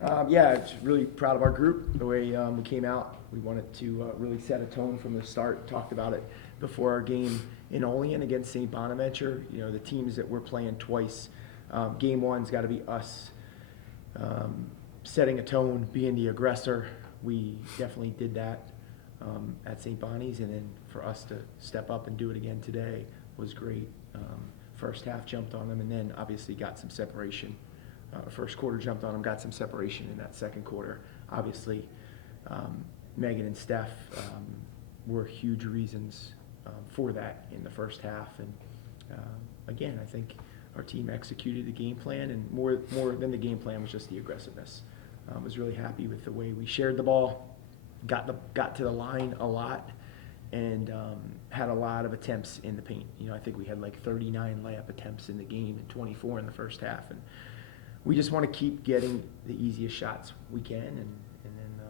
Yeah, it's really proud of our group, the way we came out. We wanted to really set a tone from the start. Talked about it before our game in Olean against St. Bonaventure. You know, the teams that we're playing twice. Game one's got to be us setting a tone, being the aggressor. We definitely did that at St. Bonnie's, and then for us to step up and do it again today was great. First half jumped on them, and then obviously got some separation. First quarter jumped on them, got some separation in that second quarter. Obviously, Megan and Steph were huge reasons for that in the first half. And again, I think our team executed the game plan, and more than the game plan was just the aggressiveness. I was really happy with the way we shared the ball, got to the line a lot, and had a lot of attempts in the paint. You know, I think we had like 39 layup attempts in the game and 24 in the first half. And we just want to keep getting the easiest shots we can, and then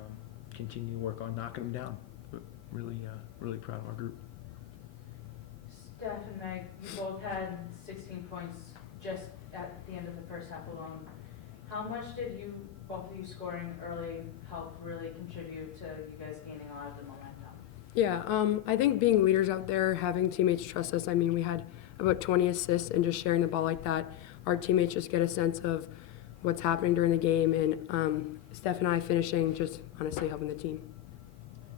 continue to work on knocking them down. But really proud of our group. Steph and Meg, you both had 16 points just at the end of the first half alone. How much did both of you scoring early help really contribute to you guys gaining a lot of the momentum? Yeah, I think being leaders out there, having teammates trust us. I mean, we had about 20 assists, and just sharing the ball like that, our teammates just get a sense of what's happening during the game, and Steph and I finishing, just honestly helping the team.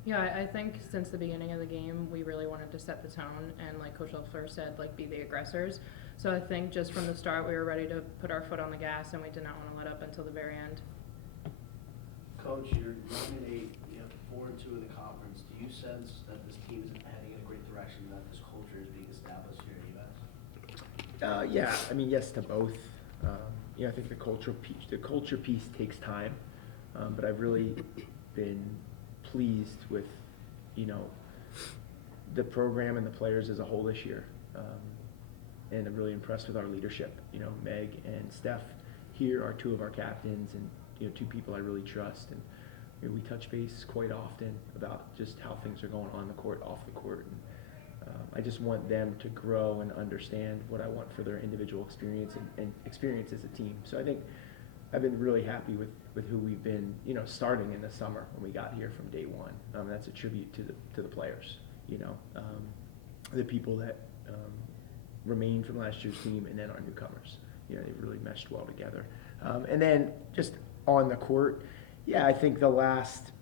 Yeah, I think since the beginning of the game, we really wanted to set the tone, and like Coach Elfer said, like, be the aggressors. So I think just from the start, we were ready to put our foot on the gas, and we did not want to let up until the very end. Coach, you're 9-8, you have 4-2 in the conference. Do you sense that this team is heading in a great direction, that this culture is being established here at UMass? Yeah, I mean, yes to both. You know, I think the culture piece takes time, but I've really been pleased with, you know, the program and the players as a whole this year, and I'm really impressed with our leadership. You know, Meg and Steph here are two of our captains, and you know, two people I really trust, and you know, we touch base quite often about just how things are going on the court, off the court. And, I just want them to grow and understand what I want for their individual experience and experience as a team. So I think I've been really happy with who we've been, you know, starting in the summer when we got here from day one. That's a tribute to the players, you know, the people that remained from last year's team, and then our newcomers. You know, they really meshed well together. And then just on the court, yeah, I think the last,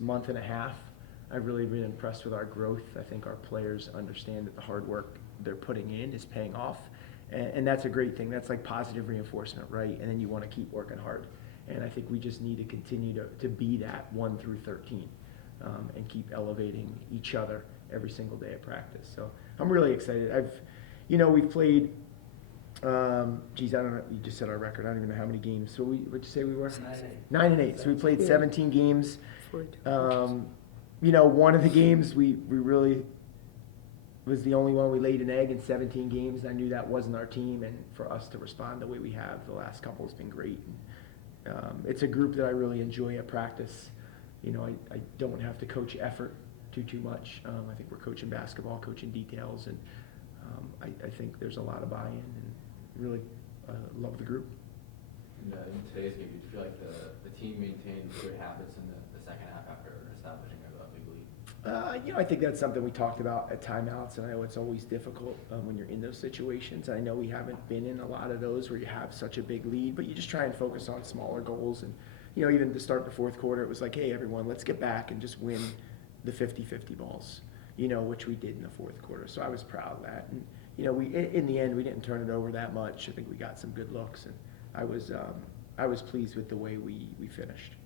month and a half, I've really been impressed with our growth. I think our players understand that the hard work they're putting in is paying off. And that's a great thing. That's like positive reinforcement, right? And then you want to keep working hard. And I think we just need to continue to be that 1 through 13 and keep elevating each other every single day of practice. So I'm really excited. We've played, I don't know, you just said our record. I don't even know how many games. So what'd you say we were? 9-8. So we played 17 games. You know, one of the games we really was the only one we laid an egg in 17 games. I knew that wasn't our team, and for us to respond the way we have the last couple has been great. And, it's a group that I really enjoy at practice. You know, I don't have to coach effort too much. I think we're coaching basketball, coaching details, and I think there's a lot of buy-in, and really love the group. In today's game, did you feel like the team maintained good habits in the second half after establishing a big lead? You know, I think that's something we talked about at timeouts, and I know it's always difficult when you're in those situations. I know we haven't been in a lot of those where you have such a big lead, but you just try and focus on smaller goals. And, you know, even to start the fourth quarter, it was like, hey, everyone, let's get back and just win the 50-50 balls, you know, which we did in the fourth quarter. So I was proud of that. And, you know, in the end, we didn't turn it over that much. I think we got some good looks, and I was pleased with the way we finished.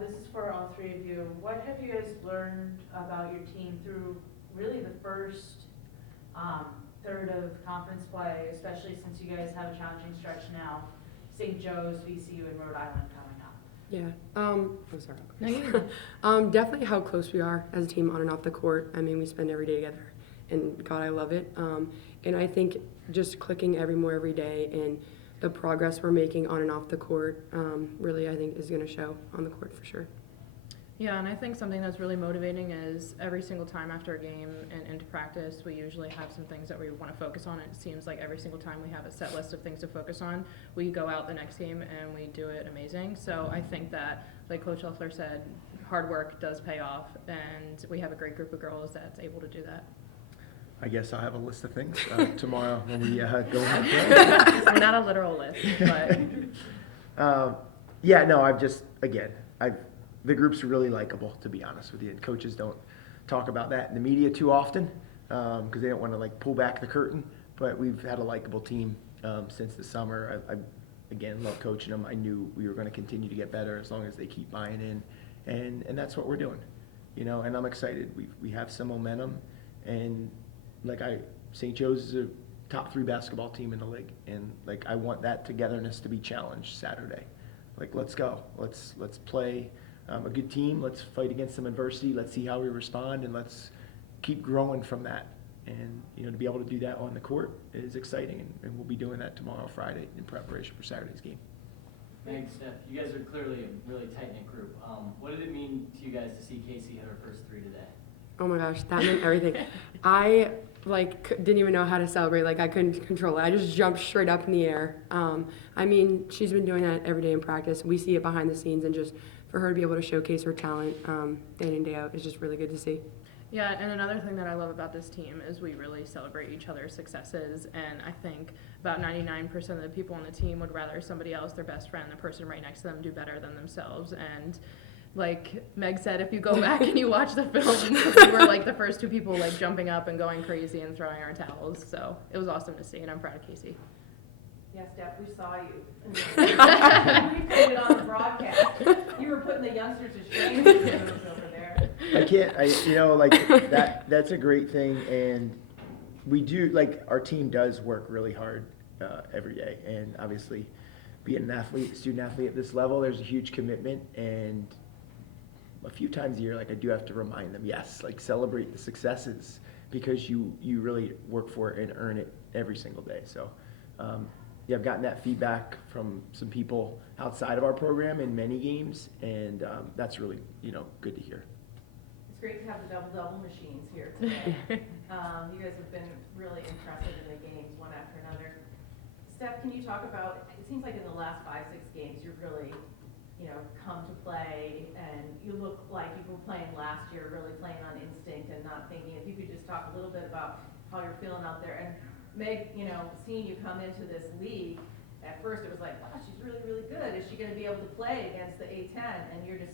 This is for all three of you. What have you guys learned about your team through really the first third of conference play, especially since you guys have a challenging stretch now, St. Joe's, VCU, and Rhode Island coming up? Yeah, I'm sorry. Definitely how close we are as a team on and off the court. I mean, we spend every day together, and God, I love it. And I think just clicking every day, and the progress we're making on and off the court, really, I think, is going to show on the court for sure. Yeah, and I think something that's really motivating is every single time after a game and into practice, we usually have some things that we want to focus on. It seems like every single time we have a set list of things to focus on, we go out the next game and we do it amazing. So I think that, like Coach Loeffler said, hard work does pay off, and we have a great group of girls that's able to do that. I guess I'll have a list of things tomorrow when we go out there. We're not a literal list, but Yeah, no, the group's really likable, to be honest with you. And coaches don't talk about that in the media too often because they don't want to like pull back the curtain. But we've had a likable team since the summer. I again love coaching them. I knew we were going to continue to get better as long as they keep buying in, and that's what we're doing, you know. And I'm excited. We have some momentum, and St. Joe's is a top 3 basketball team in the league, and like I want that togetherness to be challenged Saturday. Like let's go, let's play a good team. Let's fight against some adversity. Let's see how we respond, and let's keep growing from that. And you know, to be able to do that on the court is exciting, and we'll be doing that tomorrow, Friday, in preparation for Saturday's game. Thanks, Steph. You guys are clearly a really tight-knit group. What did it mean to you guys to see Casey hit her first 3 today? Oh my gosh, that meant everything. I didn't even know how to celebrate. Like I couldn't control it. I just jumped straight up in the air. I mean, she's been doing that every day in practice. We see it behind the scenes, and just for her to be able to showcase her talent day in and day out is just really good to see. yeah, and another thing that I love about this team is we really celebrate each other's successes, and I think about 99% of the people on the team would rather somebody else, their best friend, the person right next to them, do better than themselves. And like Meg said, if you go back and you watch the film, we were like the first 2 people like jumping up and going crazy and throwing our towels. So it was awesome to see, and I'm proud of Casey. Yeah, Steph, we saw you. We put it on the broadcast. You were putting the youngsters to shame with the moves over there. That's a great thing, and we do, our team does work really hard every day, and obviously being an student athlete at this level, there's a huge commitment, and a few times a year, I do have to remind them, yes, celebrate the successes, because you really work for it and earn it every single day. So, I've gotten that feedback from some people outside of our program in many games, and that's really, good to hear. It's great to have the double-double machines here today. You guys have been really impressive in the games, one after another. Steph, can you talk about, it seems like in the last 5-6 games, you've really, come to play, and you look like you were playing last year, really playing on instinct and not thinking. If you could just talk a little bit about how you're feeling out there. And Meg, seeing you come into this league, at first it was like, wow, she's really, really good. Is she going to be able to play against the A10? And you're just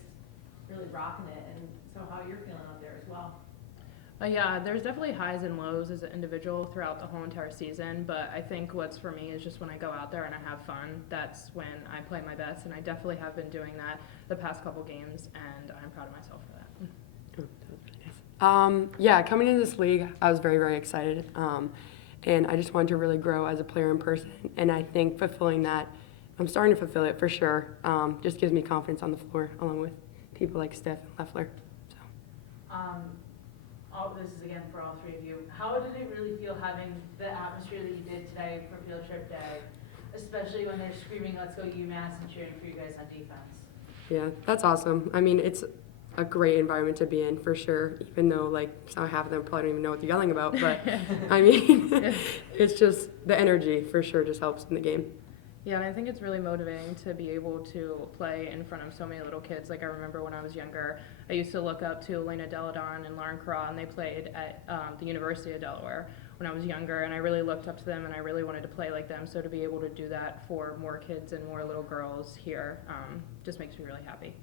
really rocking it. And so how you're feeling out there as well? Yeah, there's definitely highs and lows as an individual throughout the whole entire season, but I think what's for me is just when I go out there and I have fun, that's when I play my best, and I definitely have been doing that the past couple games, and I'm proud of myself for that. Yeah, coming into this league, I was very, very excited, and I just wanted to really grow as a player in person, and I think fulfilling that, I'm starting to fulfill it for sure, just gives me confidence on the floor, along with people like Steph and Loeffler. So. This is again for all 3 of you. How did it really feel having the atmosphere that you did today for Field Trip Day, especially when they're screaming, "Let's go UMass," and cheering for you guys on defense? Yeah, that's awesome. I mean, it's a great environment to be in for sure, even though half of them probably don't even know what they're yelling about, but I mean, it's just the energy for sure just helps in the game. Yeah, and I think it's really motivating to be able to play in front of so many little kids. I remember when I was younger, I used to look up to Elena Deladon and Lauren Craw, and they played at the University of Delaware when I was younger, and I really looked up to them, and I really wanted to play like them. So to be able to do that for more kids and more little girls here just makes me really happy.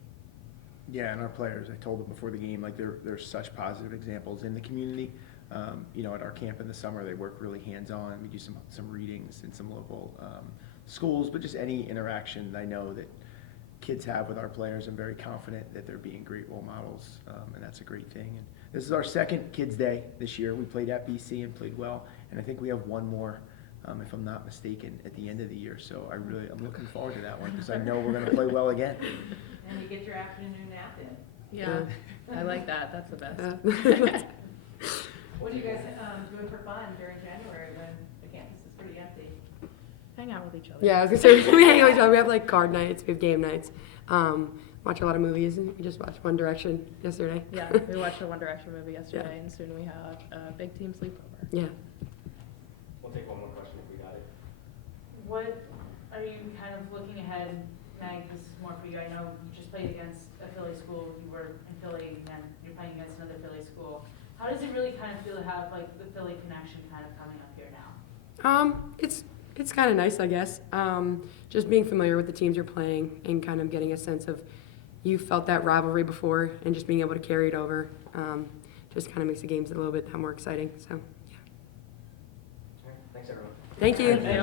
Yeah, and our players, I told them before the game, they're such positive examples in the community. At our camp in the summer, they work really hands-on. We do some readings in some local schools, but just any interaction I know that kids have with our players, I'm very confident that they're being great role models, and that's a great thing. And this is our second Kids Day this year. We played at BC and played well, and I think we have one more, if I'm not mistaken, at the end of the year. So I'm looking forward to that one, because I know we're going to play well again. And you get your afternoon nap in. Yeah, I like that. That's the best. What are you guys doing for fun during January when the campus is pretty empty? Hang out with each other. Yeah, I was gonna say we hang out with each other. We have card nights, we have game nights. watch a lot of movies. And we just watched One Direction yesterday. Yeah, we watched the One Direction movie yesterday, and soon we have a big team sleepover. Yeah. We'll take one more question if we got it. What are you kind of looking ahead, Meg, this is more for you, I know you just played against a Philly school, you were in Philly, and then you're playing against another Philly school. How does it really kind of feel to have like the Philly connection kind of coming up here now? It's kind of nice, I guess. Just being familiar with the teams you're playing and kind of getting a sense of you felt that rivalry before and just being able to carry it over just kind of makes the games a little bit that more exciting. So, yeah. All right, thanks everyone. Thank you.